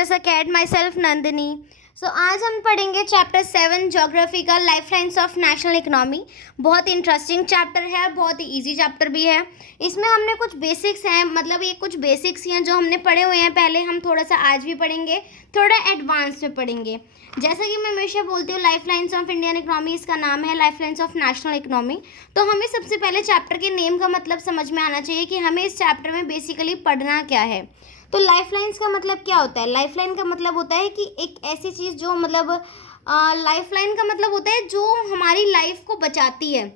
Letters Acad, myself Nandini. सो आज हम पढ़ेंगे चैप्टर 7 ज्योग्राफी का, life lines of national economy. बहुत इंटरेस्टिंग चैप्टर है, बहुत ही इजी चैप्टर भी है। इसमें हमने कुछ बेसिक्स हैं, मतलब ये कुछ बेसिक्स ही हैं जो हमने पढ़े हुए हैं पहले, हम थोड़ा सा आज भी पढ़ेंगे, थोड़ा एडवांस में पढ़ेंगे। जैसा कि मैं हमेशा बोलती हूँ, life lines of Indian economy इसका नाम है, life lines of national economy. तो हमें सबसे पहले चैप्टर के नेम का मतलब समझ में आना चाहिए कि हमें इस चैप्टर में बेसिकली पढ़ना क्या है। तो लाइफ लाइन्स का मतलब क्या होता है? लाइफ लाइन का मतलब होता है कि एक ऐसी चीज़ जो मतलब लाइफ लाइन का मतलब होता है जो हमारी लाइफ को बचाती है।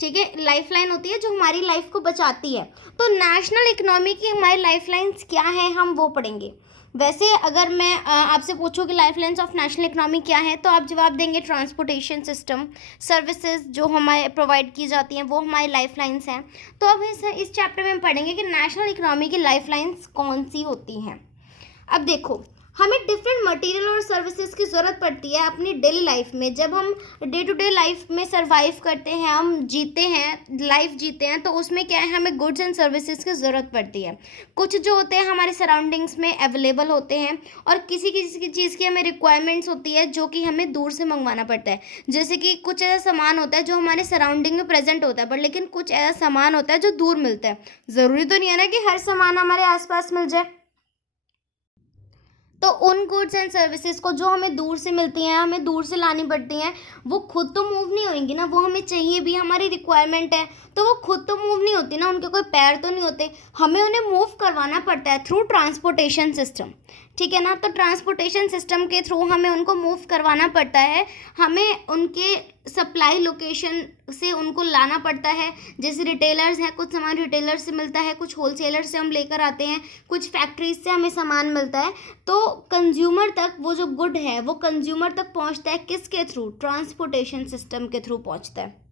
ठीक है, लाइफ लाइन होती है जो हमारी लाइफ को बचाती है। तो नेशनल इकोनॉमी की हमारी लाइफ लाइन्स क्या है, हम वो पढ़ेंगे। वैसे अगर मैं आपसे पूछूं कि life lines of national economy क्या है, तो आप जवाब देंगे ट्रांसपोर्टेशन सिस्टम, सर्विसेज जो हमारे प्रोवाइड की जाती हैं वो हमारी लाइफ लाइन्स हैं। तो अब इस चैप्टर में हम पढ़ेंगे कि नेशनल इकोनॉमी की लाइफ लाइन्स कौन सी होती हैं। अब देखो, हमें डिफरेंट मटेरियल और सर्विसेज की ज़रूरत पड़ती है अपनी डेली लाइफ में। जब हम डे टू डे लाइफ में सरवाइव करते हैं, हम जीते हैं, लाइफ जीते हैं, तो उसमें क्या है, हमें गुड्स एंड सर्विसेज की ज़रूरत पड़ती है। कुछ जो होते हैं हमारे सराउंडिंग्स में अवेलेबल होते हैं, और किसी किसी चीज़ की हमें रिक्वायरमेंट्स होती है जो कि हमें दूर से मंगवाना पड़ता है। जैसे कि कुछ ऐसा सामान होता है जो हमारे सराउंडिंग में प्रेजेंट होता है, बट लेकिन कुछ ऐसा सामान होता है जो दूर मिलता है। ज़रूरी तो नहीं है ना कि हर सामान हमारे आसपास मिल जाए। तो उन गुड्स एंड सर्विसेज को जो हमें दूर से मिलती हैं, हमें दूर से लानी पड़ती हैं, वो खुद तो मूव नहीं होंगी ना, वो हमें चाहिए भी, हमारी रिक्वायरमेंट है, तो वो खुद तो मूव नहीं होती ना, उनके कोई पैर तो नहीं होते, हमें उन्हें मूव करवाना पड़ता है थ्रू ट्रांसपोर्टेशन सिस्टम। ठीक है ना, तो ट्रांसपोर्टेशन सिस्टम के थ्रू हमें उनको मूव करवाना पड़ता है, हमें उनके सप्लाई लोकेशन से उनको लाना पड़ता है। जैसे रिटेलर्स हैं, कुछ सामान रिटेलर से मिलता है, कुछ होलसेलर से हम लेकर आते हैं, कुछ फैक्ट्रीज से हमें सामान मिलता है। तो कंज्यूमर तक वो जो गुड है वो कंज्यूमर तक पहुंचता है, किसके थ्रू? ट्रांसपोर्टेशन सिस्टम के थ्रू पहुंचता है।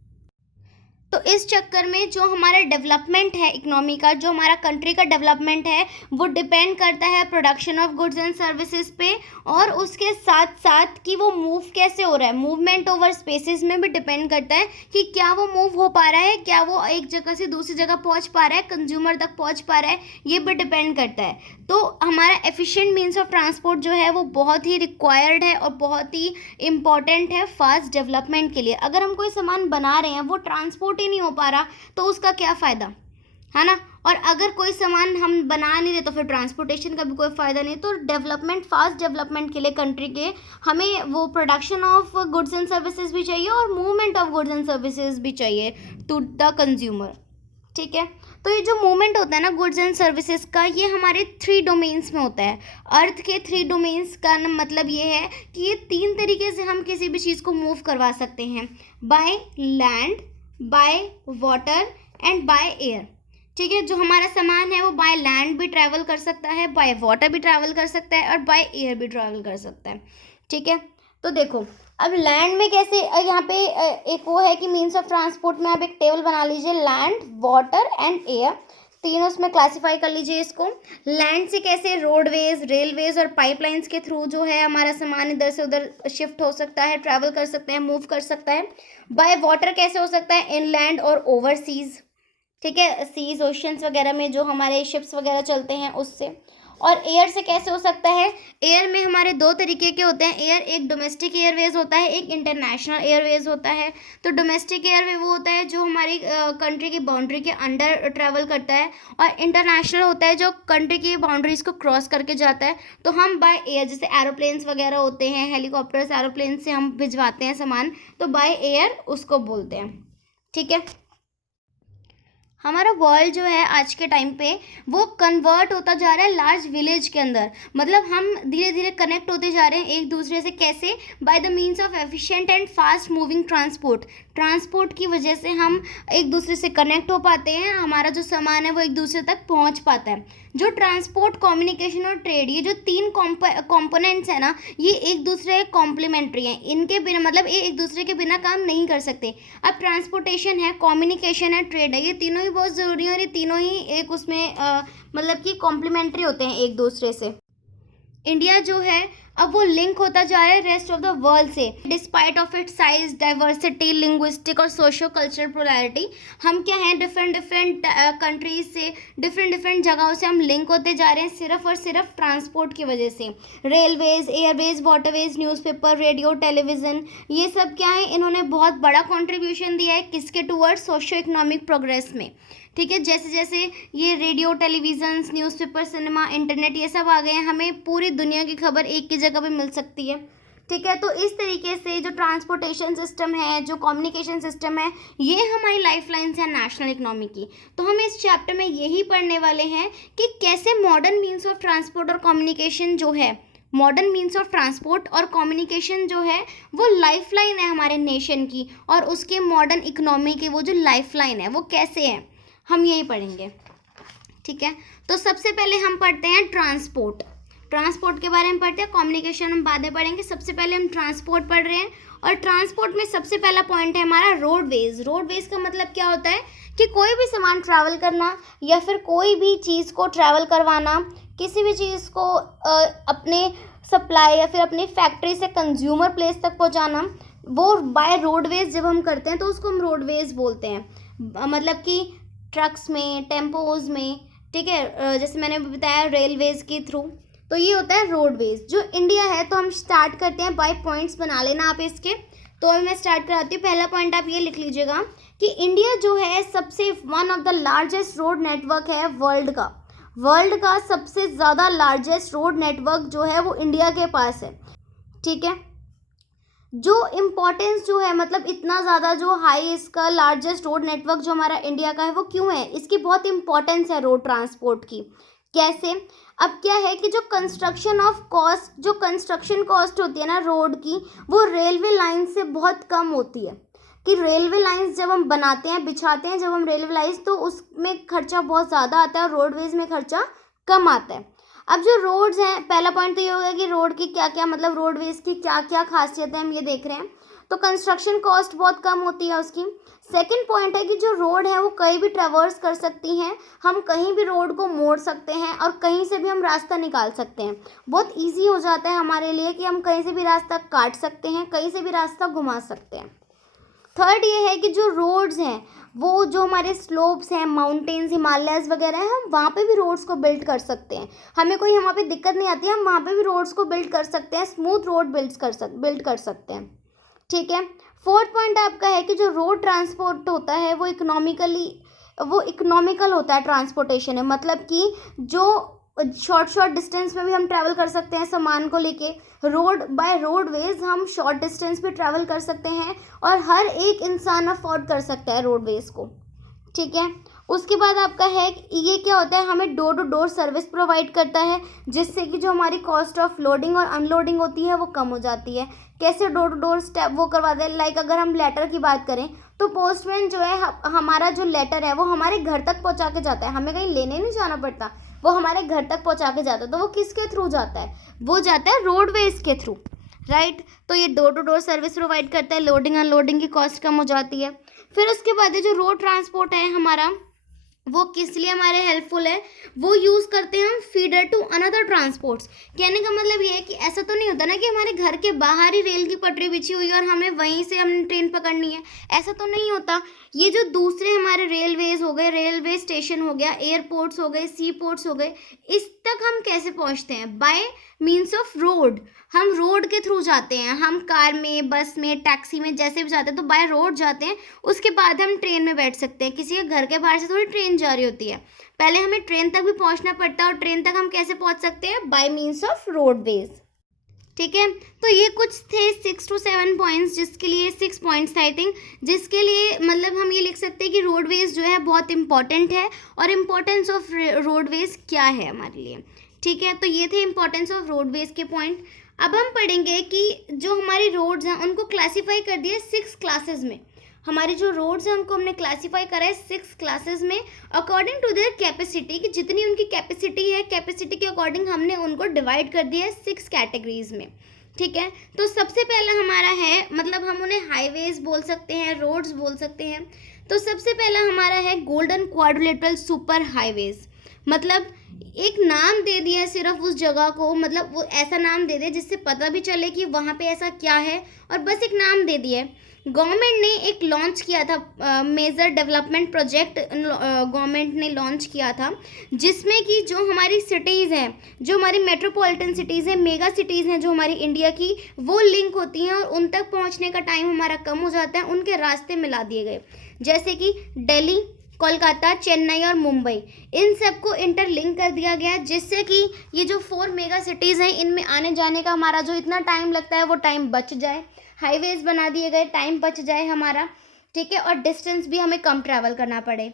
तो इस चक्कर में जो हमारा डेवलपमेंट है इकोनॉमी का, जो हमारा कंट्री का डेवलपमेंट है, वो डिपेंड करता है production of goods and services पे, और उसके साथ साथ कि वो मूव कैसे हो रहा है, मूवमेंट ओवर स्पेसेस में भी डिपेंड करता है कि क्या वो मूव हो पा रहा है, क्या वो एक जगह से दूसरी जगह पहुंच पा रहा है, कंज्यूमर तक पहुंच पा रहा है, ये भी डिपेंड करता है। तो हमारा एफिशिएंट मीन्स ऑफ ट्रांसपोर्ट जो है वो बहुत ही रिक्वायर्ड है और बहुत ही इम्पॉर्टेंट है फास्ट डेवलपमेंट के लिए। अगर हम कोई सामान बना रहे हैं, वो ट्रांसपोर्ट ही नहीं हो पा रहा, तो उसका क्या फ़ायदा है ना। और अगर कोई सामान हम बना नहीं रहे तो फिर ट्रांसपोर्टेशन का भी कोई फ़ायदा नहीं। तो डेवलपमेंट, फास्ट डेवलपमेंट के लिए कंट्री के, हमें वो production of goods and services भी चाहिए और movement of goods and services भी चाहिए टू द कंज्यूमर। ठीक है, तो ये जो मूवमेंट होता है ना गुड्स एंड सर्विसेज का, ये हमारे 3 डोमेन्स में होता है। अर्थ के 3 डोमेन्स का मतलब ये है कि ये 3 तरीके से हम किसी भी चीज़ को मूव करवा सकते हैं, by land, by water and by air. ठीक है, जो हमारा सामान है वो बाय लैंड भी ट्रैवल कर सकता है, बाय वाटर भी ट्रैवल कर सकता है, और बाय एयर भी ट्रैवल कर सकता है। ठीक है, तो देखो अब लैंड में कैसे, यहाँ पे एक वो है कि मीन्स ऑफ ट्रांसपोर्ट में आप एक टेबल बना लीजिए, लैंड, वाटर एंड एयर, तीनों उसमें क्लासीफाई कर लीजिए इसको। लैंड से कैसे रोडवेज, रेलवेज और पाइपलाइंस के थ्रू जो है हमारा सामान इधर से उधर शिफ्ट हो सकता है, ट्रैवल कर सकते हैं, मूव कर सकता है। बाय वाटर कैसे हो सकता है? इनलैंड और ओवरसीज। ठीक है, सीज, ओशियंस वगैरह में जो हमारे शिप्स वगैरह चलते हैं उससे। और एयर से कैसे हो सकता है? एयर में हमारे 2 तरीके के होते हैं एयर, एक डोमेस्टिक एयरवेज होता है, एक इंटरनेशनल एयरवेज होता है। तो डोमेस्टिक एयरवे वो होता है जो हमारी कंट्री की बाउंड्री के अंडर ट्रैवल करता है, और इंटरनेशनल होता है जो कंट्री की बाउंड्रीज को क्रॉस करके जाता है। तो हम बाय एयर, जैसे एरोप्लेन्स वगैरह होते हैं, हेलीकॉप्टर्स, एरोप्लेन से हम भिजवाते हैं सामान, तो बाय एयर उसको बोलते हैं। ठीक है, हमारा वर्ल्ड जो है आज के टाइम पे वो कन्वर्ट होता जा रहा है लार्ज विलेज के अंदर। मतलब हम धीरे धीरे कनेक्ट होते जा रहे हैं एक दूसरे से, कैसे? By the means of efficient and fast moving transport. Transport की वजह से हम एक दूसरे से कनेक्ट हो पाते हैं, हमारा जो सामान है वो एक दूसरे तक पहुंच पाता है। जो ट्रांसपोर्ट, कम्युनिकेशन और ट्रेड, ये जो 3 कॉम्पोनेंट्स हैं ना, ये एक दूसरे कॉम्प्लीमेंट्री हैं, इनके बिना मतलब ये एक दूसरे के बिना काम नहीं कर सकते। अब ट्रांसपोर्टेशन है, कम्युनिकेशन है, ट्रेड है, ये तीनों ही बहुत ज़रूरी है, और ये तीनों ही एक उसमें मतलब कि कॉम्प्लीमेंट्री होते हैं एक दूसरे से। इंडिया जो है अब वो लिंक होता जा रहा है रेस्ट ऑफ द वर्ल्ड से। Despite of its size, diversity, linguistic और सोशो कल्चरल पोलैरिटी, हम क्या हैं डिफरेंट डिफरेंट कंट्रीज से, डिफरेंट डिफरेंट जगहों से हम लिंक होते जा रहे हैं सिर्फ और सिर्फ ट्रांसपोर्ट की वजह से। Railways, Airways, waterways, newspaper, radio, television, ये सब क्या है, इन्होंने बहुत बड़ा कॉन्ट्रीब्यूशन दिया है किसके टूवर्ड्स सोशो इकोनॉमिक प्रोग्रेस में। ठीक है, जैसे जैसे ये radio, television, newspaper, cinema, internet ये सब आ गए हैं, हमें पूरी दुनिया की खबर एक की जगह पे मिल सकती है। ठीक है, तो इस तरीके से जो ट्रांसपोर्टेशन सिस्टम है, जो कम्युनिकेशन सिस्टम है, ये हमारी लाइफ लाइन्स है नेशनल इकोनॉमी की। तो हम इस चैप्टर में यही पढ़ने वाले हैं कि कैसे मॉडर्न मीन्स ऑफ ट्रांसपोर्ट और कम्युनिकेशन जो है, मॉडर्न मीन्स ऑफ ट्रांसपोर्ट और कम्युनिकेशन जो है वो लाइफ लाइन है हमारे नेशन की, और उसके मॉडर्न इकोनॉमी की वो जो लाइफ लाइन है वो कैसे है, हम यही पढ़ेंगे। ठीक है, तो सबसे पहले हम पढ़ते हैं ट्रांसपोर्ट। ट्रांसपोर्ट के बारे में पढ़ते हैं, कम्युनिकेशन हम बाद में पढ़ेंगे। सबसे पहले हम ट्रांसपोर्ट पढ़ रहे हैं, और ट्रांसपोर्ट में सबसे पहला पॉइंट है हमारा रोडवेज। रोडवेज का मतलब क्या होता है कि कोई भी सामान ट्रैवल करना या फिर कोई भी चीज़ को ट्रैवल करवाना, किसी भी चीज़ को अपने सप्लाई या फिर अपनी फैक्ट्री से कंज्यूमर प्लेस तक पहुंचाना, वो बाय रोडवेज जब हम करते हैं तो उसको हम रोडवेज बोलते हैं। मतलब कि ट्रक्स में, टेम्पोज में, ठीक है, जैसे मैंने बताया रेलवेज के थ्रू, तो ये होता है रोडवेज। जो इंडिया है, तो हम स्टार्ट करते हैं बाय पॉइंट्स, बना लेना आप इसके। तो अभी मैं स्टार्ट कराती हूँ। पहला पॉइंट आप ये लिख लीजिएगा कि इंडिया जो है सबसे one of the largest road network है वर्ल्ड का सबसे ज़्यादा लार्जेस्ट रोड नेटवर्क जो है वो इंडिया के पास है। ठीक है, जो इम्पोर्टेंस जो है, मतलब इतना ज़्यादा जो हाई इसका लार्जेस्ट रोड नेटवर्क जो हमारा इंडिया का है वो क्यों है, इसकी बहुत इम्पोर्टेंस है रोड ट्रांसपोर्ट की। कैसे, अब क्या है कि जो कंस्ट्रक्शन कॉस्ट होती है ना रोड की, वो रेलवे लाइन से बहुत कम होती है। कि रेलवे लाइंस जब हम बनाते हैं, बिछाते हैं जब हम रेलवे लाइंस, तो उसमें खर्चा बहुत ज़्यादा आता है और रोडवेज में खर्चा कम आता है। अब जो रोड्स हैं, पहला पॉइंट तो ये होगा कि रोड की क्या क्या, मतलब रोडवेज की क्या क्या खासियत है, हम ये देख रहे हैं। तो कंस्ट्रक्शन कॉस्ट बहुत कम होती है उसकी। सेकंड पॉइंट है कि जो रोड है वो कहीं भी ट्रैवर्स कर सकती हैं, हम कहीं भी रोड को मोड़ सकते हैं और कहीं से भी हम रास्ता निकाल सकते हैं। बहुत ईजी हो जाता है हमारे लिए कि हम कहीं से भी रास्ता काट सकते हैं, कहीं से भी रास्ता घुमा सकते हैं। थर्ड ये है कि जो रोड्स हैं, वो जो हमारे स्लोप्स हैं, माउंटेन्स, हिमालयस वगैरह हैं, हम वहाँ पे भी रोड्स को बिल्ड कर सकते हैं। हमें कोई वहाँ पे दिक्कत नहीं आती है, हम वहाँ पे भी रोड्स को बिल्ड कर सकते हैं, स्मूथ रोड बिल्ड कर सकते हैं। ठीक है, फोर्थ पॉइंट आपका है कि जो रोड ट्रांसपोर्ट होता है वो इकोनॉमिकल होता है ट्रांसपोर्टेशन है। मतलब कि जो शॉर्ट डिस्टेंस में भी हम ट्रैवल कर सकते हैं सामान को लेके, बाय रोडवेज हम शॉर्ट डिस्टेंस भी ट्रैवल कर सकते हैं और हर एक इंसान अफोर्ड कर सकता है रोडवेज को। ठीक है, उसके बाद आपका है ये क्या होता है, हमें door to door service provide करता है, जिससे कि जो हमारी कॉस्ट ऑफ लोडिंग और अनलोडिंग होती है वो कम हो जाती है। कैसे डोर टू डोर स्टेप वो करवाते हैं, लाइक अगर हम लेटर की बात करें तो पोस्टमैन जो है हमारा जो लेटर है वो हमारे घर तक पहुंचा के जाता है, हमें कहीं लेने नहीं जाना पड़ता, वो हमारे घर तक पहुंचा के जाता है। तो वो किसके थ्रू जाता है, वो जाता है रोडवेज के थ्रू, राइट। तो ये door to door service provide करता है, लोडिंग अनलोडिंग की कॉस्ट कम हो जाती है। फिर उसके बाद ये जो रोड ट्रांसपोर्ट है हमारा, वो किस लिए हमारे हेल्पफुल है, वो यूज़ करते हैं हम फीडर टू अनदर ट्रांसपोर्ट्स। कहने का मतलब ये है कि ऐसा तो नहीं होता ना कि हमारे घर के बाहर ही रेल की पटरी बिछी हुई है और हमें वहीं से हमने ट्रेन पकड़नी है, ऐसा तो नहीं होता। ये जो दूसरे हमारे रेलवेज हो गए, रेलवे स्टेशन हो गया, एयरपोर्ट्स हो गए, सी पोर्ट्स हो गए, इस तक हम कैसे पहुंचते हैं, बाय मीन्स ऑफ रोड। हम रोड के थ्रू जाते हैं, हम कार में, बस में, टैक्सी में, जैसे भी जाते हैं तो बाय रोड जाते हैं। उसके बाद हम ट्रेन में बैठ सकते हैं, किसी के घर के बाहर से थोड़ी ट्रेन जा रही होती है, पहले हमें ट्रेन तक भी पहुंचना पड़ता है। और ट्रेन तक हम कैसे पहुंच सकते हैं, बाय मीन्स ऑफ रोडवेज। ठीक है, तो ये कुछ थे 6 to 7 पॉइंट्स, जिसके लिए 6 पॉइंट्स आई थिंक, जिसके लिए मतलब हम ये लिख सकते हैं कि रोडवेज जो है बहुत इंपॉर्टेंट है और इम्पोर्टेंस ऑफ रोडवेज क्या है हमारे लिए। ठीक है, तो ये थे इम्पोर्टेंस ऑफ रोडवेज के पॉइंट। अब हम पढ़ेंगे कि जो हमारी रोड्स हैं उनको क्लासीफाई कर दिया 6 क्लासेस में। हमारी जो रोड्स हैं उनको हमने क्लासीफाई करा है 6 क्लासेस में अकॉर्डिंग टू देयर कैपेसिटी, कि जितनी उनकी कैपेसिटी है, कैपेसिटी के अकॉर्डिंग हमने उनको डिवाइड कर दिया है 6 कैटेगरीज में। ठीक है, तो सबसे पहला हमारा है, मतलब हम उन्हें हाईवेज बोल सकते हैं, रोड्स बोल सकते हैं। तो सबसे पहला हमारा है गोल्डन क्वाड्रिलेटरल सुपर हाईवेज। मतलब एक नाम दे दिया है सिर्फ उस जगह को, मतलब वो ऐसा नाम दे दिया जिससे पता भी चले कि वहाँ पे ऐसा क्या है, और बस एक नाम दे दिया है। गवर्नमेंट ने एक लॉन्च किया था मेजर डेवलपमेंट प्रोजेक्ट, गवर्नमेंट ने लॉन्च किया था, जिसमें कि जो हमारी सिटीज़ हैं, जो हमारी मेट्रोपॉलिटन सिटीज़ हैं, मेगा सिटीज़ हैं जो हमारी इंडिया की, वो लिंक होती हैं और उन तक पहुंचने का टाइम हमारा कम हो जाता है, उनके रास्ते मिला दिए गए। जैसे कि दिल्ली, कोलकाता, चेन्नई और मुंबई, इन सबको इंटरलिंक कर दिया गया, जिससे कि ये जो 4 मेगा सिटीज़ हैं इनमें आने जाने का हमारा जो इतना टाइम लगता है वो टाइम बच जाए। हाईवेज़ बना दिए गए, टाइम बच जाए हमारा, ठीक है, और डिस्टेंस भी हमें कम ट्रैवल करना पड़े,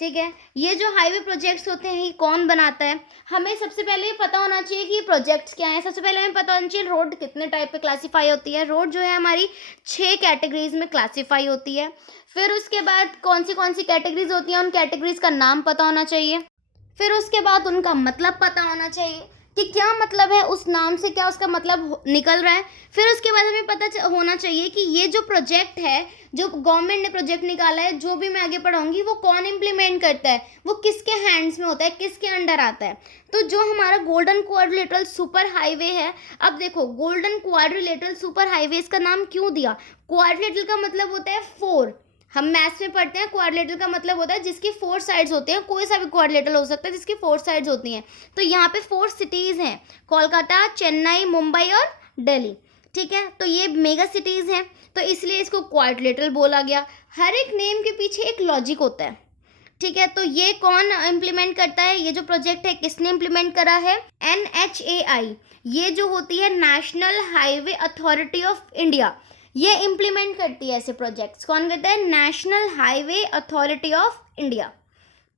ठीक है। ये जो हाईवे प्रोजेक्ट्स होते हैं ये कौन बनाता है, हमें सबसे पहले ये पता होना चाहिए कि ये प्रोजेक्ट्स क्या हैं। सबसे पहले हमें पता होना चाहिए रोड कितने टाइप पे क्लासीफाई होती है। रोड जो है हमारी 6 कैटेगरीज में क्लासीफाई होती है। फिर उसके बाद कौन सी कैटेगरीज होती हैं, उन कैटेगरीज का नाम पता होना चाहिए। फिर उसके बाद उनका मतलब पता होना चाहिए कि क्या मतलब है, उस नाम से क्या उसका मतलब निकल रहा है। फिर उसके बाद हमें पता होना चाहिए कि ये जो प्रोजेक्ट है, जो गवर्नमेंट ने प्रोजेक्ट निकाला है, जो भी मैं आगे पढ़ाऊंगी, वो कौन इम्प्लीमेंट करता है, वो किसके हैंड्स में होता है, किसके अंडर आता है। तो जो हमारा गोल्डन क्वाड्रिलेटरल सुपर हाईवे है, अब देखो गोल्डन क्वाड्रिलेटरल सुपर हाईवे इसका नाम क्यों दिया। क्वाड्रिलेटरल का मतलब होता है 4, हम मैथ्स में पढ़ते हैं। क्वाड्रिलेटरल का मतलब होता है जिसकी 4 साइड्स होते हैं, कोई सा भी क्वाड्रिलेटरल हो सकता है जिसकी 4 साइड्स होती हैं। तो यहाँ पे 4 सिटीज़ हैं, कोलकाता, चेन्नई, मुंबई और दिल्ली, ठीक है। तो ये मेगा सिटीज़ हैं, तो इसलिए इसको क्वाड्रिलेटरल बोला गया। हर एक नेम के पीछे एक लॉजिक होता है, ठीक है। तो ये कौन इम्प्लीमेंट करता है, ये जो प्रोजेक्ट है किसने इम्प्लीमेंट करा है, NHAI, ये जो होती है national highway authority of India, ये इम्प्लीमेंट करती है ऐसे प्रोजेक्ट्स। कौन करता है, national highway authority of India,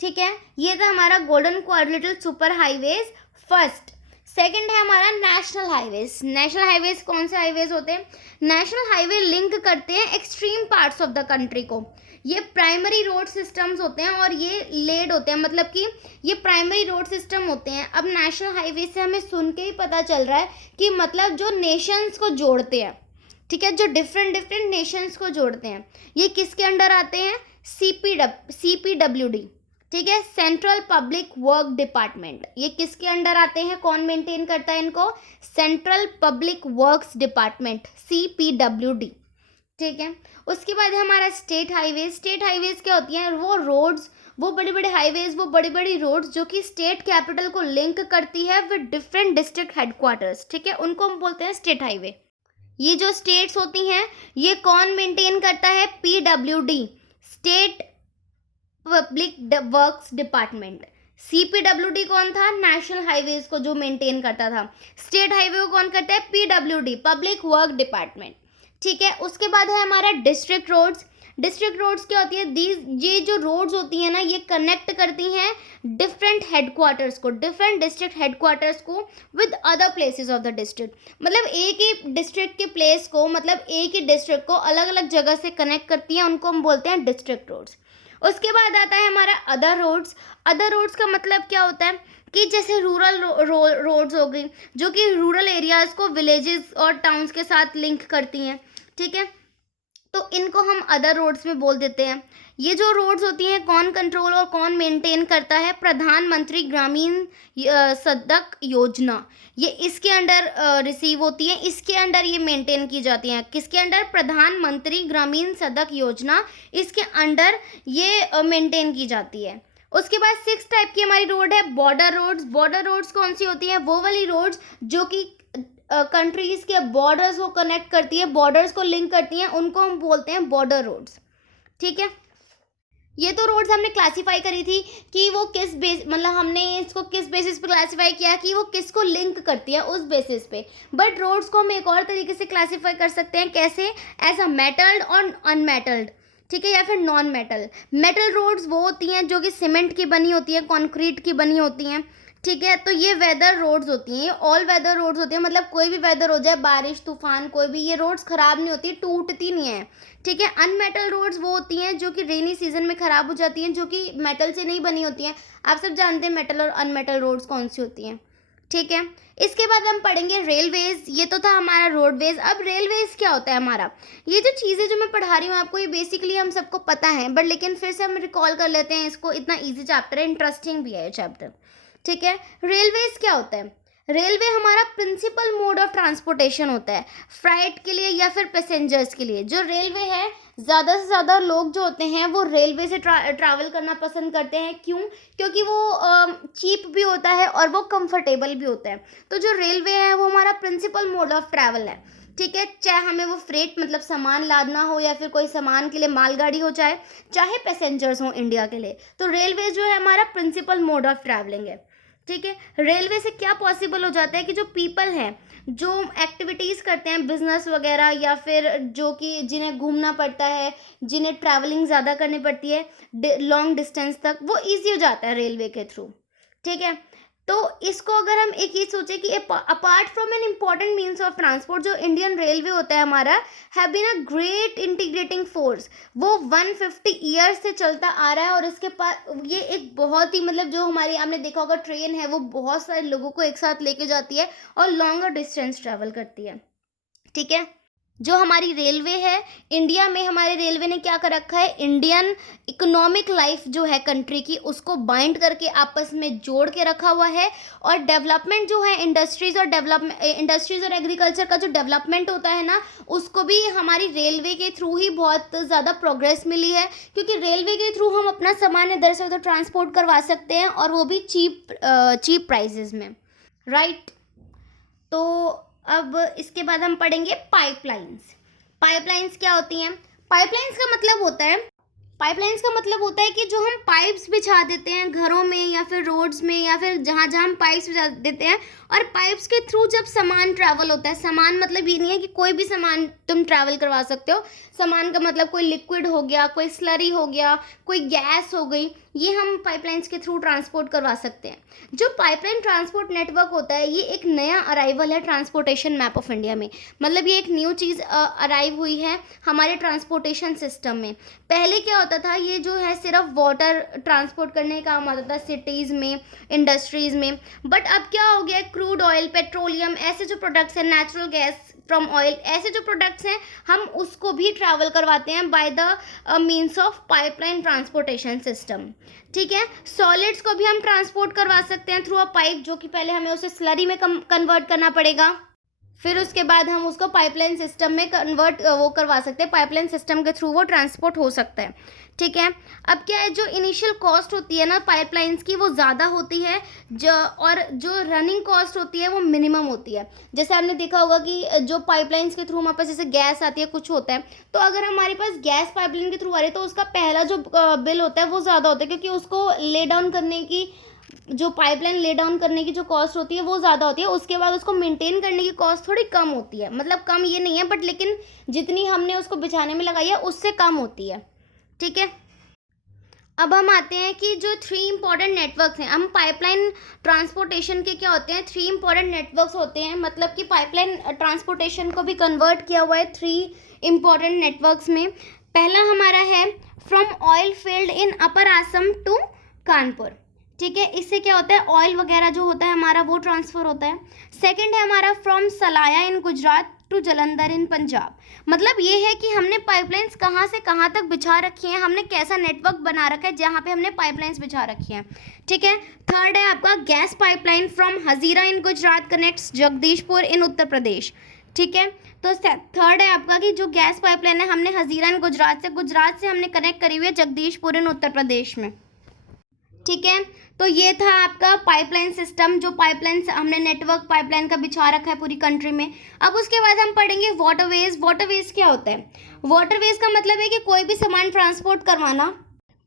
ठीक है। ये था हमारा golden quadrilateral super highways first. Second है हमारा नेशनल हाईवेज। नेशनल हाईवेज कौन से हाईवेज होते हैं, नेशनल हाईवे लिंक करते हैं extreme parts of the country को। ये प्राइमरी रोड सिस्टम्स होते हैं और ये लेड होते हैं, मतलब कि ये प्राइमरी रोड सिस्टम होते हैं। अब नेशनल हाईवे से हमें सुन के ही पता चल रहा है कि मतलब जो नेशंस को जोड़ते हैं, ठीक है, जो डिफरेंट नेशंस को जोड़ते हैं, ये किसके अंडर आते हैं, CPWD, ठीक है, सेंट्रल पब्लिक वर्क डिपार्टमेंट। ये किसके अंडर आते हैं, कौन मेंटेन करता है इनको, central public works department, CPWD, ठीक है। उसके बाद है हमारा स्टेट हाईवेज। स्टेट हाईवेज क्या होती हैं, वो रोड्स, वो बड़े बड़े हाईवेज, वो बड़ी बड़ी रोड्स जो कि स्टेट कैपिटल को लिंक करती है विद डिफरेंट डिस्ट्रिक्ट हेडक्वार्टर्स, ठीक है, उनको हम बोलते हैं स्टेट हाईवे। ये जो स्टेट्स होती हैं ये कौन मेंटेन करता है, PWD, state public works department. CPWD कौन था, नेशनल हाईवेज को जो मेंटेन करता था। स्टेट हाईवे को कौन करता है, PWD, पब्लिक वर्क डिपार्टमेंट, ठीक है। उसके बाद है हमारा डिस्ट्रिक्ट रोड्स। डिस्ट्रिक्ट रोड्स क्या होती है, ये जो रोड्स होती हैं ना, ये कनेक्ट करती हैं डिफरेंट हेडक्वार्टर्स को, डिफरेंट डिस्ट्रिक्ट हेडक्वार्टर्स को with other places of the district. मतलब एक ही डिस्ट्रिक्ट के प्लेस को, मतलब एक ही डिस्ट्रिक्ट को अलग अलग जगह से कनेक्ट करती हैं, उनको हम बोलते हैं डिस्ट्रिक्ट रोड्स। उसके बाद आता है हमारा अदर रोड्स। अदर रोड्स का मतलब क्या होता है कि जैसे रूरल रोड्स हो गई, जो कि रूरल एरियाज़ को विलेजेस और टाउन्स के साथ लिंक करती हैं, ठीक है, तो इनको हम अदर रोड्स में बोल देते हैं। ये जो रोड्स होती हैं कौन कंट्रोल और कौन मेंटेन करता है, प्रधानमंत्री ग्रामीण सड़क योजना, ये इसके अंडर रिसीव होती है, इसके अंडर ये मेंटेन की जाती हैं। किसके अंडर, प्रधानमंत्री ग्रामीण सड़क योजना, इसके अंडर ये मेंटेन की जाती है। उसके बाद 6 टाइप की हमारी रोड है बॉर्डर रोड्स। बॉर्डर रोड्स कौन सी होती हैं, वो वाली रोड्स जो कि कंट्रीज़ के बॉर्डर्स को कनेक्ट करती है, बॉर्डर्स को लिंक करती हैं, उनको हम बोलते हैं बॉर्डर रोड्स, ठीक है। ये तो रोड्स हमने क्लासीफाई करी थी कि वो किस मतलब हमने इसको किस बेसिस पे क्लासीफाई किया कि वो किसको लिंक करती है, उस बेसिस पे। बट रोड्स को हम एक और तरीके से क्लासीफाई कर सकते हैं, कैसे, एज अ मेटल्ड और अनमेटल्ड, ठीक है, या फिर नॉन मेटल। मेटल रोड्स वो होती हैं जो कि सीमेंट की बनी होती हैं, कंक्रीट की बनी होती हैं, ठीक है। तो ये वेदर रोड्स होती हैं, ऑल वेदर रोड्स होती हैं, मतलब कोई भी वेदर हो जाए, बारिश तूफान कोई भी, ये रोड्स ख़राब नहीं होती, टूटती नहीं है, ठीक है। अनमेटल रोड्स वो होती हैं जो कि रेनी सीजन में ख़राब हो जाती हैं, जो कि मेटल से नहीं बनी होती हैं। आप सब जानते हैं मेटल और अनमेटल रोड्स कौन सी होती हैं, ठीक है। इसके बाद हम पढ़ेंगे रेलवेज। ये तो था हमारा रोडवेज। अब रेलवेज क्या होता है हमारा, ये जो चीज़ें जो मैं पढ़ा रही हूँ आपको, ये बेसिकली हम सबको पता है, बट लेकिन फिर से हम रिकॉल कर लेते हैं इसको। इतना इजी चैप्टर है, इंटरेस्टिंग भी है ये चैप्टर, ठीक है। रेलवेज क्या होता है, रेलवे हमारा प्रिंसिपल मोड ऑफ ट्रांसपोर्टेशन होता है फ्राइट के लिए या फिर पैसेंजर्स के लिए। जो रेलवे है, ज़्यादा से ज़्यादा लोग जो होते हैं वो रेलवे से ट्रैवल करना पसंद करते हैं। क्यों? क्योंकि वो चीप भी होता है और वो कंफर्टेबल भी होता है। तो जो रेलवे है वो हमारा प्रिंसिपल मोड ऑफ ट्रैवल है, ठीक है। चाहे हमें वो फ्रेट मतलब सामान लादना हो या फिर कोई सामान के लिए मालगाड़ी हो, चाहे पैसेंजर्स हो इंडिया के लिए, तो रेलवे जो है हमारा प्रिंसिपल मोड ऑफ ट्रैवलिंग है, ठीक है। रेलवे से क्या पॉसिबल हो जाता है कि जो पीपल हैं, जो एक्टिविटीज़ करते हैं बिजनेस वगैरह, या फिर जो कि जिन्हें घूमना पड़ता है, जिन्हें ट्रैवलिंग ज़्यादा करनी पड़ती है लॉन्ग डिस्टेंस तक, वो ईजी हो जाता है रेलवे के थ्रू, ठीक है। तो इसको अगर हम एक चीज़ सोचें कि apart from an important means of transport, जो इंडियन रेलवे होता है हमारा, have been a great integrating force. वो 150 ईयर्स से चलता आ रहा है और इसके पास ये एक बहुत ही मतलब, जो हमारी आपने देखा होगा ट्रेन है, वो बहुत सारे लोगों को एक साथ लेके जाती है और लॉन्गर डिस्टेंस ट्रैवल करती है, ठीक है। जो हमारी रेलवे है, इंडिया में हमारे रेलवे ने क्या कर रखा है, इंडियन इकोनॉमिक लाइफ जो है कंट्री की, उसको बाइंड करके आपस में जोड़ के रखा हुआ है। और डेवलपमेंट जो है इंडस्ट्रीज़ और एग्रीकल्चर का जो डेवलपमेंट होता है ना, उसको भी हमारी रेलवे के थ्रू ही बहुत ज़्यादा प्रोग्रेस मिली है, क्योंकि रेलवे के थ्रू हम अपना सामान इधर से उधर ट्रांसपोर्ट करवा सकते हैं, और वो भी चीप प्राइजेज़ में, राइट। तो अब इसके बाद हम पढ़ेंगे पाइपलाइंस। पाइपलाइंस क्या होती हैं? पाइपलाइंस का मतलब होता है कि जो हम पाइप्स बिछा देते हैं घरों में या फिर रोड्स में या फिर जहाँ जहाँ हम पाइप्स बिछा देते हैं, और पाइप्स के थ्रू जब सामान ट्रैवल होता है, सामान मतलब ये नहीं है कि कोई भी सामान तुम ट्रैवल करवा सकते हो। सामान का मतलब कोई लिक्विड हो गया, कोई स्लरी हो गया, कोई गैस हो गई, ये हम पाइपलाइंस के थ्रू ट्रांसपोर्ट करवा सकते हैं। जो पाइपलाइन ट्रांसपोर्ट नेटवर्क होता है, ये एक नया अराइवल है ट्रांसपोर्टेशन मैप ऑफ इंडिया में। मतलब ये एक न्यू चीज़ अराइव हुई है हमारे ट्रांसपोर्टेशन सिस्टम में। पहले क्या होता था, ये जो है सिर्फ वाटर ट्रांसपोर्ट करने का काम आता था सिटीज़ में, इंडस्ट्रीज़ में, बट अब क्या हो गया, क्रूड ऑयल, पेट्रोलियम, ऐसे जो प्रोडक्ट्स हैं, नेचुरल गैस फ्रॉम ऑयल, ऐसे जो प्रोडक्ट्स हैं, हम उसको भी ट्रैवल करवाते हैं by the means of pipeline transportation system, ठीक है। सॉलिड्स को भी हम ट्रांसपोर्ट करवा सकते हैं थ्रू अ पाइप, जो कि पहले हमें उसे स्लरी में कन्वर्ट करना पड़ेगा, फिर उसके बाद हम उसको पाइपलाइन सिस्टम में कन्वर्ट करवा सकते हैं। पाइपलाइन सिस्टम के थ्रू वो ट्रांसपोर्ट हो सकता है, ठीक है। अब क्या है, जो इनिशियल कॉस्ट होती है ना पाइपलाइंस की, वो ज़्यादा होती है, और जो रनिंग कॉस्ट होती है वो मिनिमम होती है। जैसे आपने देखा होगा कि जो पाइपलाइंस के थ्रू हमारे पास जैसे गैस आती है, कुछ होता है, तो अगर हमारे पास गैस पाइपलाइन के थ्रू आ रही है तो उसका पहला जो बिल होता है वो ज़्यादा होता है, क्योंकि उसको ले डाउन करने की, जो पाइपलाइन ले डाउन करने की जो कॉस्ट होती है वो ज़्यादा होती है। उसके बाद उसको मेंटेन करने की कॉस्ट थोड़ी कम होती है, मतलब कम ये नहीं है, बट लेकिन जितनी हमने उसको बिछाने में लगाई है उससे कम होती है, ठीक है। अब हम आते हैं कि जो 3 इंपॉर्टेंट नेटवर्क्स हैं, हम पाइपलाइन ट्रांसपोर्टेशन के क्या होते हैं, 3 इंपॉर्टेंट नेटवर्क्स होते हैं। मतलब कि पाइपलाइन ट्रांसपोर्टेशन को भी कन्वर्ट किया हुआ है 3 इंपॉर्टेंट नेटवर्क्स में। पहला हमारा है from oil field in upper Assam to Kanpur, ठीक है। इससे क्या होता है, ऑयल वगैरह जो होता है हमारा वो ट्रांसफ़र होता है। सेकंड है हमारा from Salaya in Gujarat to Jalandhar in Punjab. मतलब ये है कि हमने पाइपलाइंस कहाँ से कहाँ तक बिछा रखी हैं, हमने कैसा नेटवर्क बना रखा है जहाँ पे हमने पाइपलाइंस बिछा रखी हैं, ठीक है। थर्ड है आपका gas pipeline from Hazira in Gujarat connects Jagdishpur in Uttar Pradesh, ठीक है। तो थर्ड है आपका कि जो गैस पाइपलाइन है हमने हजीरा इन गुजरात से हमने कनेक्ट करी हुई है जगदीशपुर इन उत्तर प्रदेश में, ठीक है। तो ये था आपका पाइपलाइन सिस्टम, जो पाइपलाइन हमने नेटवर्क पाइपलाइन का बिछा रखा है पूरी कंट्री में। अब उसके बाद हम पढ़ेंगे वाटरवेज। वाटरवेज क्या होता है? वाटरवेज का मतलब है कि कोई भी सामान ट्रांसपोर्ट करवाना,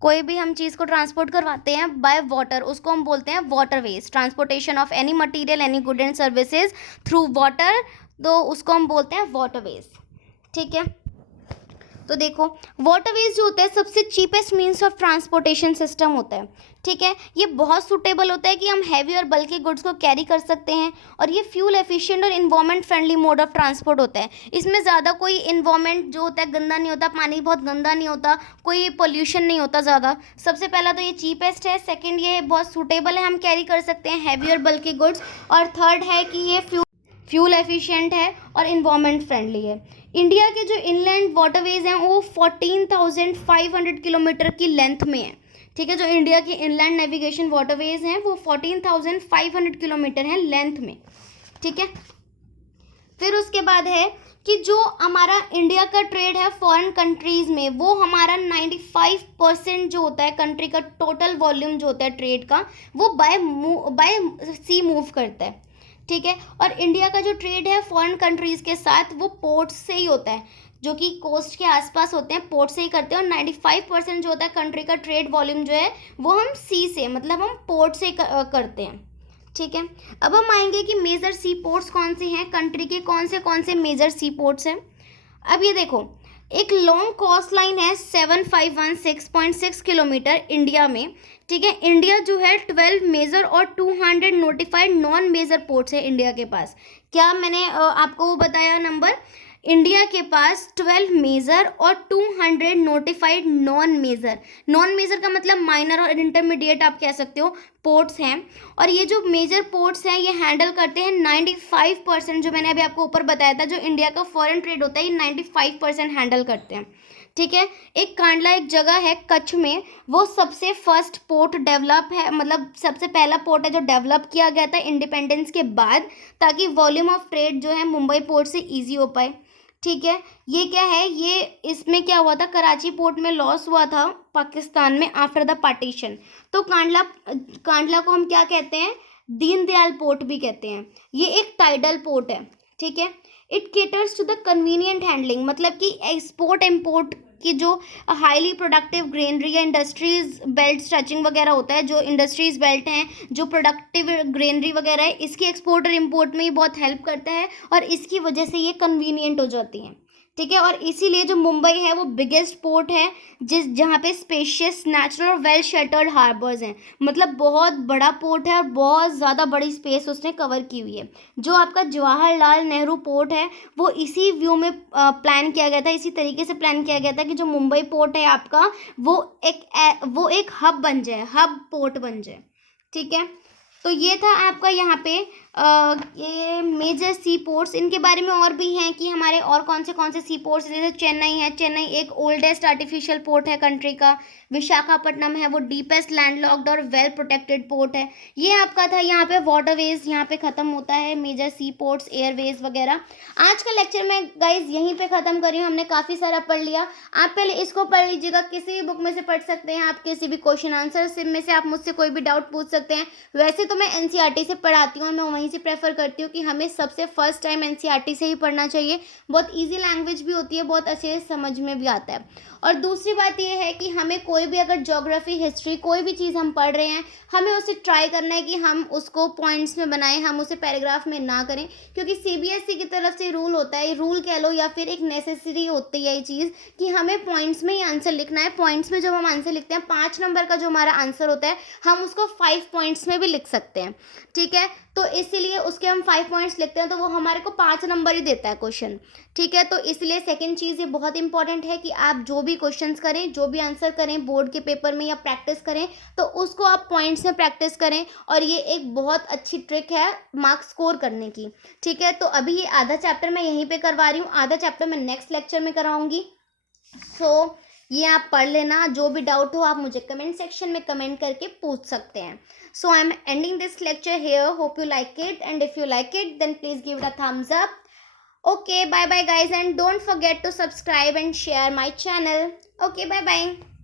कोई भी हम चीज़ को ट्रांसपोर्ट करवाते हैं बाय वाटर, उसको हम बोलते हैं waterways. Transportation of any material, any good and services through water, तो उसको हम बोलते हैं वाटरवेज, ठीक है। तो देखो, वाटरवेज जो होता है सबसे cheapest means of transportation system होता है, ठीक है। ये बहुत सूटेबल होता है कि हम हैवी और बल्कि गुड्स को कैरी कर सकते हैं, और ये फ्यूल एफिशिएंट और environment friendly mode of transport होता है। इसमें ज़्यादा कोई इन्वायरमेंट जो होता है गंदा नहीं होता, पानी बहुत गंदा नहीं होता, कोई पोल्यूशन नहीं होता ज़्यादा। सबसे पहला तो ये चीपेस्ट है, सेकेंड ये बहुत सूटेबल है, हम कैरी कर सकते हैं हैवी और बल्कि गुड्स, और थर्ड है कि ये फ्यूल एफिशिएंट है और इन्वायरमेंट फ्रेंडली है। इंडिया के जो इनलैंड वाटरवेज हैं वो 14,500 किलोमीटर की लेंथ में है, ठीक है। जो इंडिया की इनलैंड नेविगेशन वाटरवेज हैं वो 14,500 किलोमीटर हैं लेंथ में, ठीक है। फिर उसके बाद है कि जो हमारा इंडिया का ट्रेड है फॉरेन कंट्रीज़ में, वो हमारा 95% जो होता है कंट्री का टोटल वॉल्यूम जो होता है ट्रेड का, वो बाय सी मूव करता है, ठीक है। और इंडिया का जो ट्रेड है फॉरेन कंट्रीज़ के साथ वो पोर्ट्स से ही होता है, जो कि कोस्ट के आसपास होते हैं, पोर्ट से ही करते हैं। और 95% जो होता है कंट्री का ट्रेड वॉल्यूम जो है वो हम सी से, मतलब हम पोर्ट से करते हैं, ठीक है। अब हम आएंगे कि मेजर सी पोर्ट्स कौन से हैं, कंट्री के कौन से मेजर सी पोर्ट्स हैं। अब ये देखो, एक लॉन्ग कोस्ट लाइन है 7516.6 किलोमीटर इंडिया में, ठीक है। इंडिया जो है 12 मेजर और 200 नोटिफाइड नॉन मेजर पोर्ट्स है इंडिया के पास। क्या मैंने आपको वो बताया नंबर, इंडिया के पास 12 मेजर और 200 नोटिफाइड नॉन मेजर का मतलब माइनर और इंटरमीडिएट आप कह सकते हो पोर्ट्स हैं। और ये जो मेजर पोर्ट्स हैं ये हैंडल करते हैं 95%, जो मैंने अभी आपको ऊपर बताया था, जो इंडिया का फॉरेन ट्रेड होता है ये 95% हैंडल करते हैं, ठीक है। एक कांडला एक जगह है कच्छ में, वो सबसे फर्स्ट पोर्ट डेवलप है, मतलब सबसे पहला पोर्ट है जो डेवलप किया गया था इंडिपेंडेंस के बाद, ताकि वॉल्यूम ऑफ ट्रेड जो है मुंबई पोर्ट से ईजी हो पाए, ठीक है। ये क्या है, ये इसमें क्या हुआ था, कराची पोर्ट में लॉस हुआ था पाकिस्तान में आफ्टर द पार्टीशन। तो कांडला को हम क्या कहते हैं, दीनदयाल पोर्ट भी कहते हैं। ये एक टाइडल पोर्ट है, ठीक है। It caters to the convenient handling, मतलब कि एक्सपोर्ट इम्पोर्ट की जो हाईली प्रोडक्टिव ग्रेनरी या इंडस्ट्रीज बेल्ट स्ट्रेचिंग वगैरह होता है, जो इंडस्ट्रीज बेल्ट हैं, जो प्रोडक्टिव ग्रेनरी वगैरह है, इसकी एक्सपोर्ट और इम्पोर्ट में ये बहुत हेल्प करता है, और इसकी वजह से ये कन्वीनियंट हो जाती हैं, ठीक है। और इसीलिए जो मुंबई है वो बिगेस्ट पोर्ट है जहाँ पे स्पेशियस नेचुरल और वेल शेल्टर्ड हार्बर्स हैं, मतलब बहुत बड़ा पोर्ट है और बहुत ज़्यादा बड़ी स्पेस उसने कवर की हुई है। जो आपका जवाहरलाल नेहरू पोर्ट है वो इसी व्यू में प्लान किया गया था, इसी तरीके से प्लान किया गया था कि जो मुंबई पोर्ट है आपका वो एक हब बन जाए, हब पोर्ट बन जाए, ठीक है। तो ये था आपका यहाँ पे ये मेजर सी पोर्ट्स। इनके बारे में और भी हैं कि हमारे और कौन से सी पोर्ट्स, जैसे चेन्नई है, चेन्नई एक ओल्डेस्ट आर्टिफिशियल पोर्ट है कंट्री का। विशाखापट्टनम है वो डीपेस्ट लैंडलॉक्ड और वेल प्रोटेक्टेड पोर्ट है। ये आपका था यहाँ पे वाटरवेज, यहाँ पे ख़त्म होता है मेजर सी पोर्ट्स, एयरवेज वगैरह। आज का लेक्चर मैं गाइज यहीं पे ख़त्म कर रही हूँ, हमने काफ़ी सारा पढ़ लिया। आप पहले इसको पढ़ लीजिएगा, किसी भी बुक में से पढ़ सकते हैं आप, किसी भी क्वेश्चन आंसर में से आप मुझसे कोई भी डाउट पूछ सकते हैं। वैसे तो मैं एनसीईआरटी से पढ़ाती हूँ, मैं वहीं से प्रेफर करती हूँ कि हमें सबसे फर्स्ट टाइम एनसीईआरटी से ही पढ़ना चाहिए। बहुत ईजी लैंग्वेज भी होती है, बहुत अच्छे से समझ में भी आता है। और दूसरी बात ये है कि हमें कोई भी अगर ज्योग्राफी, हिस्ट्री, कोई भी चीज़ हम पढ़ रहे हैं, हमें उसे ट्राई करना है कि हम उसको पॉइंट्स में बनाएं, हम उसे पैराग्राफ में ना करें, क्योंकि सीबीएसई की तरफ से रूल होता है, रूल कह लो या फिर एक नेसेसरी होती है ये चीज़ कि हमें पॉइंट्स में ही आंसर लिखना है। पॉइंट्स में जब हम आंसर लिखते हैं, 5 नंबर का जो हमारा आंसर होता है हम उसको 5 पॉइंट्स में भी लिख सकते हैं, ठीक है। तो इसीलिए उसके हम 5 पॉइंट्स लिखते हैं तो वो हमारे को 5 नंबर ही देता है क्वेश्चन, ठीक है। तो इसलिए सेकंड चीज़ ये बहुत इंपॉर्टेंट है कि आप जो भी क्वेश्चंस करें, जो भी आंसर करें बोर्ड के पेपर में या प्रैक्टिस करें, तो उसको आप पॉइंट्स में प्रैक्टिस करें। और ये एक बहुत अच्छी ट्रिक है मार्क्स स्कोर करने की, ठीक है। तो अभी ये आधा चैप्टर मैं यहीं पर करवा रही हूँ, आधा चैप्टर मैं नेक्स्ट लेक्चर में कराऊँगी। सो ये आप पढ़ लेना, जो भी डाउट हो आप मुझे कमेंट सेक्शन में कमेंट करके पूछ सकते हैं। So I'm ending this lecture here. Hope you like it, and if you like it then please give it a thumbs up. Okay, bye bye guys, and don't forget to subscribe and share my channel. Okay, bye bye.